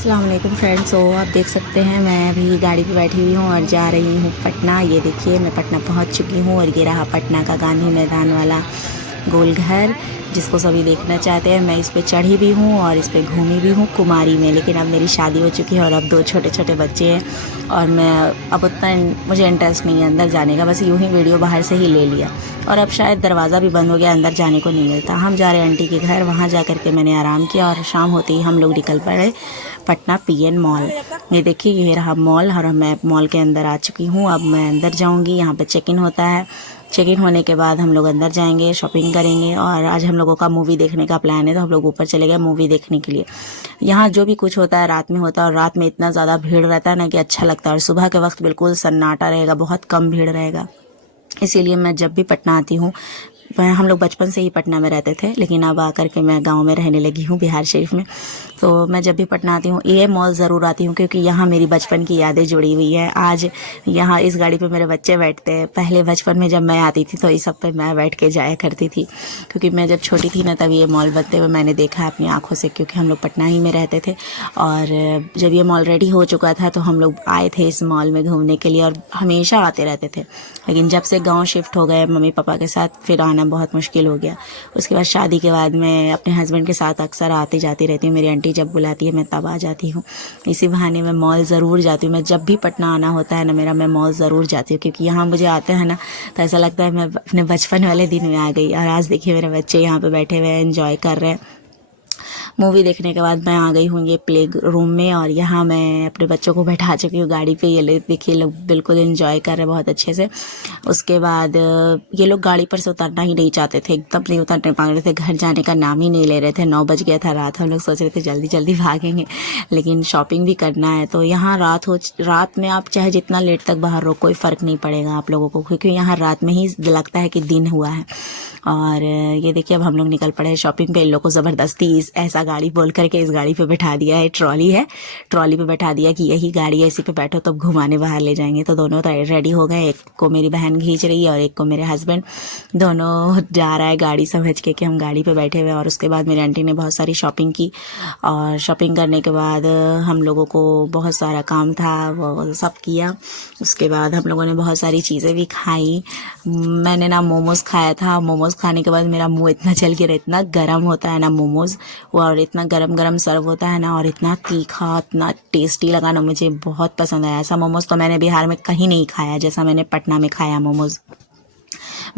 अस्सलाम वालेकुम फ्रेंड्स। तो आप देख सकते हैं मैं अभी गाड़ी पे बैठी हुई हूँ और जा रही हूँ पटना। ये देखिए मैं पटना पहुँच चुकी हूँ और ये रहा पटना का गांधी मैदान वाला गोल घर, जिसको सभी देखना चाहते हैं। मैं इस पे चढ़ी भी हूँ और इस पे घूमी भी हूँ कुमारी में, लेकिन अब मेरी शादी हो चुकी है और अब 2 छोटे छोटे बच्चे हैं और मैं अब उतना मुझे इंटरेस्ट नहीं है अंदर जाने का। बस यूँ ही वीडियो बाहर से ही ले लिया और अब शायद दरवाज़ा भी बंद हो गया, अंदर जाने को नहीं मिलता। हम जा रहे हैं आंटी के घर, वहाँ जा कर के मैंने आराम किया और शाम होते ही हम लोग निकल पड़े पटना पीएन मॉल। ये देखिए ये रहा मॉल और मैं मॉल के अंदर आ चुकी हूँ। अब मैं अंदर जाऊँगी, यहाँ पे चेक इन होता है। चेक इन होने के बाद हम लोग अंदर जाएंगे, शॉपिंग करेंगे और आज हम लोगों का मूवी देखने का प्लान है, तो हम लोग ऊपर चले गए मूवी देखने के लिए। यहाँ जो भी कुछ होता है रात में होता है और रात में इतना ज़्यादा भीड़ रहता है ना कि अच्छा लगता है, और सुबह के वक्त बिल्कुल सन्नाटा रहेगा, बहुत कम भीड़ रहेगा। इसीलिए मैं जब भी पटना आती हूँ, हम लोग बचपन से ही पटना में रहते थे, लेकिन अब आकर के मैं गांव में रहने लगी हूँ बिहार शरीफ में। तो मैं जब भी पटना आती हूँ ये मॉल ज़रूर आती हूँ, क्योंकि यहाँ मेरी बचपन की यादें जुड़ी हुई है। आज यहाँ इस गाड़ी पे मेरे बच्चे बैठते हैं। पहले बचपन में जब मैं आती थी तो इस सब पे मैं बैठ के जाया करती थी, क्योंकि मैं जब छोटी थी ना तब ये मॉल बनते हुए मैंने देखा अपनी आँखों से, क्योंकि हम लोग पटना ही में रहते थे। और जब ये मॉल रेडी हो चुका था तो हम लोग आए थे इस मॉल में घूमने के लिए और हमेशा आते रहते थे। लेकिन जब से गाँव शिफ्ट हो गए मम्मी पापा के साथ, फिर आना बहुत मुश्किल हो गया। उसके बाद शादी के बाद मैं अपने हस्बैंड के साथ अक्सर आती जाती रहती हूँ। मेरी आंटी जब बुलाती है मैं तब आ जाती हूँ। इसी बहाने मैं मॉल ज़रूर जाती हूँ। मैं जब भी पटना आना होता है ना मेरा, मैं मॉल ज़रूर जाती हूँ, क्योंकि यहाँ मुझे आते हैं ना तो ऐसा लगता है मैं अपने बचपन वाले दिन में आ गई। और आज देखिए मेरे बच्चे यहाँ पे बैठे हुए हैं, एंजॉय कर रहे हैं। मूवी देखने के बाद मैं आ गई हूँ ये प्ले रूम में और यहाँ मैं अपने बच्चों को बैठा चुकी हूँ गाड़ी पे। ये देखिए लोग बिल्कुल एंजॉय कर रहे हैं बहुत अच्छे से। उसके बाद ये लोग गाड़ी पर से उतरना ही नहीं चाहते थे, एकदम नहीं उतरने पा रहे थे, घर जाने का नाम ही नहीं ले रहे थे। 9 बज गया था रात, हम लोग सोच रहे थे जल्दी जल्दी भागेंगे, लेकिन शॉपिंग भी करना है। तो यहाँ रात में आप चाहे जितना लेट तक बाहर रहो कोई फ़र्क नहीं पड़ेगा आप लोगों को, क्योंकि यहाँ रात में ही लगता है कि दिन हुआ है। और ये देखिए अब हम लोग निकल पड़े हैं शॉपिंग पे। इन लोग को ज़बरदस्ती ऐसा गाड़ी बोल करके इस गाड़ी पे बैठा दिया है, ट्रॉली पे बैठा दिया कि यही गाड़ी है, इसी पे बैठो तब घुमाने बाहर ले जाएंगे। तो दोनों रेडी हो गए, एक को मेरी बहन खींच रही है और एक को मेरे हस्बैंड। दोनों जा रहा है गाड़ी समझ के कि हम गाड़ी पे बैठे हुए। और उसके बाद मेरी आंटी ने बहुत सारी शॉपिंग की और शॉपिंग करने के बाद हम लोगों को बहुत सारा काम था वो सब किया। उसके बाद हम लोगों ने बहुत सारी चीज़ें भी खाई। मैंने ना मोमोज़ खाया था। मोमोज़ खाने के बाद मेरा मुंह इतना जल गया, इतना गर्म होता है ना मोमोज़, और इतना गरम गरम सर्व होता है ना, और इतना तीखा इतना टेस्टी लगा ना, मुझे बहुत पसंद आया। ऐसा मोमोज़ तो मैंने बिहार में कहीं नहीं खाया जैसा मैंने पटना में खाया मोमोज़।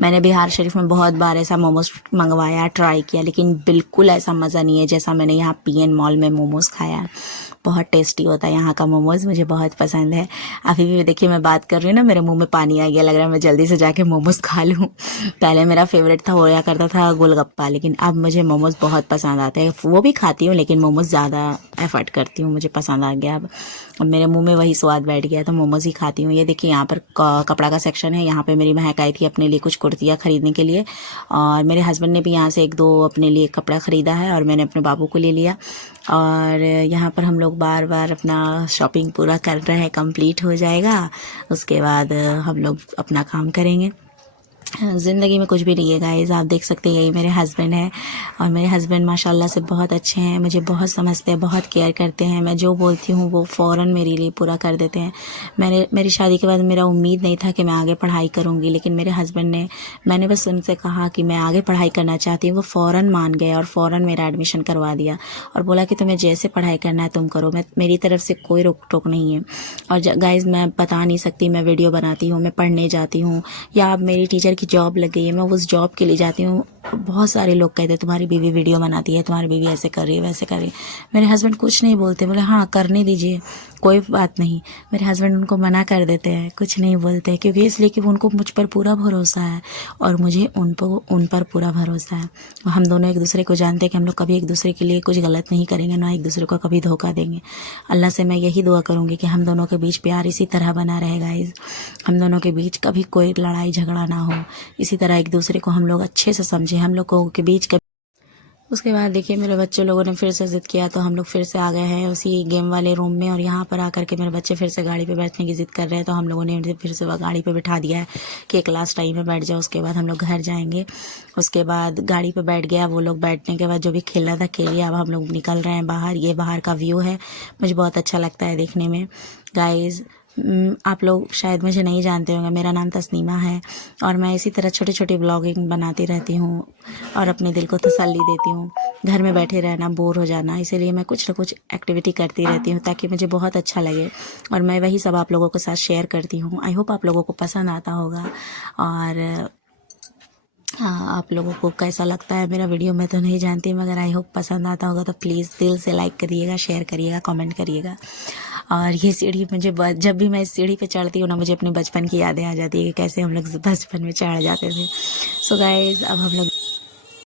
मैंने बिहार शरीफ में बहुत बार ऐसा मोमोज़ मंगवाया, ट्राई किया, लेकिन बिल्कुल ऐसा मज़ा नहीं है जैसा मैंने यहाँ पीएन मॉल में मोमोज़ खाया। बहुत टेस्टी होता है यहाँ का मोमोज़, मुझे बहुत पसंद है। अभी भी देखिए मैं बात कर रही हूँ ना, मेरे मुंह में पानी आ गया, लग रहा है मैं जल्दी से जाके मोमोज़ खा लूँ। पहले मेरा फेवरेट था होया करता था गोलगप्पा, लेकिन अब मुझे मोमोज़ बहुत पसंद आते हैं। वो भी खाती हूँ लेकिन मोमोज़ ज़्यादा एफर्ट करती हूँ, मुझे पसंद आ गया। अब मेरे मुंह में वही स्वाद बैठ गया तो मोमोज़ ही खाती हूँ। ये देखिए यहाँ पर कपड़ा का सेक्शन है। यहाँ पे मेरी महक आई थी अपने लिए कुछ कुर्तियाँ खरीदने के लिए, और मेरे हस्बैंड ने भी यहाँ से 1-2 अपने लिए कपड़ा ख़रीदा है और मैंने अपने बाबू को ले लिया। और यहाँ पर हम लोग बार बार अपना शॉपिंग पूरा कर रहे हैं, कंप्लीट हो जाएगा उसके बाद हम लोग अपना काम करेंगे। ज़िंदगी में कुछ भी नहीं है गाइस, आप देख सकते हैं यही मेरे हस्बैंड हैं और मेरे हस्बैंड माशाल्लाह से बहुत अच्छे हैं, मुझे बहुत समझते हैं, बहुत केयर करते हैं। मैं जो बोलती हूँ वो फ़ौरन मेरे लिए पूरा कर देते हैं। मेरी शादी के बाद मेरा उम्मीद नहीं था कि मैं आगे पढ़ाई करूँगी, लेकिन मेरे हस्बैंड ने, मैंने बस उनसे कहा कि मैं आगे पढ़ाई करना चाहती हूँ, वो फ़ौरन मान गए और फ़ौरन मेरा एडमिशन करवा दिया और बोला कि तुम्हें जैसे पढ़ाई करना है तुम करो, मेरी तरफ से कोई रोक टोक नहीं है। और गाइज़ मैं बता नहीं सकती, मैं वीडियो बनाती हूँ, मैं पढ़ने जाती हूँ, या अब मेरी टीचर की जॉब लग गई है, मैं उस जॉब के लिए जाती हूँ। बहुत सारे लोग कहते हैं तुम्हारी बीवी वीडियो बनाती है, तुम्हारी बीवी ऐसे कर रही है वैसे कर रही है। मेरे हस्बैंड कुछ नहीं बोलते, बोले हाँ करने दीजिए कोई बात नहीं। मेरे हस्बैंड उनको मना कर देते हैं, कुछ नहीं बोलते, क्योंकि इसलिए कि उनको मुझ पर पूरा भरोसा है और मुझे उन पर पूरा भरोसा है। हम दोनों एक दूसरे को जानते हैं कि हम लोग कभी एक दूसरे के लिए कुछ गलत नहीं करेंगे, ना एक दूसरे को कभी धोखा देंगे। अल्लाह से मैं यही दुआ करूँगी कि हम दोनों के बीच प्यार इसी तरह बना रहे गाइस, हम दोनों के बीच कभी कोई लड़ाई झगड़ा ना हो, इसी तरह एक दूसरे को हम लोग अच्छे से समझें, हम लोगों के बीच उसके बाद देखिए मेरे बच्चे लोगों ने फिर से ज़िद किया तो हम लोग फिर से आ गए हैं उसी गेम वाले रूम में, और यहाँ पर आकर के मेरे बच्चे फिर से गाड़ी पे बैठने की ज़िद कर रहे हैं, तो हम लोगों ने उन्हें फिर से वह गाड़ी पे बिठा दिया है कि एक लास्ट टाइम में बैठ जाओ, उसके बाद हम लोग घर जाएंगे। उसके बाद गाड़ी पे बैठ गया वो लोग, बैठने के बाद जो भी खेलना था खेल लिया। अब हम लोग निकल रहे हैं बाहर। ये बाहर का व्यू है, मुझे बहुत अच्छा लगता है देखने में। गाइज़ आप लोग शायद मुझे नहीं जानते होंगे, मेरा नाम तस्नीमा है और मैं इसी तरह छोटी छोटी ब्लॉगिंग बनाती रहती हूँ और अपने दिल को तसल्ली देती हूँ। घर में बैठे रहना, बोर हो जाना, इसीलिए मैं कुछ ना कुछ एक्टिविटी करती रहती हूँ ताकि मुझे बहुत अच्छा लगे, और मैं वही सब आप लोगों के साथ शेयर करती हूँ। आई होप आप लोगों को पसंद आता होगा। और हाँ, आप लोगों को कैसा लगता है मेरा वीडियो मैं तो नहीं जानती, मगर आई होप पसंद आता होगा तो प्लीज़ दिल से लाइक करिएगा, शेयर करिएगा, कमेंट करिएगा। और ये सीढ़ी मुझे जब भी मैं इस सीढ़ी पे चढ़ती हूँ ना, मुझे अपने बचपन की यादें आ जाती है कि कैसे हम लोग बचपन में चढ़ जाते थे। सो गाइज अब हम लोग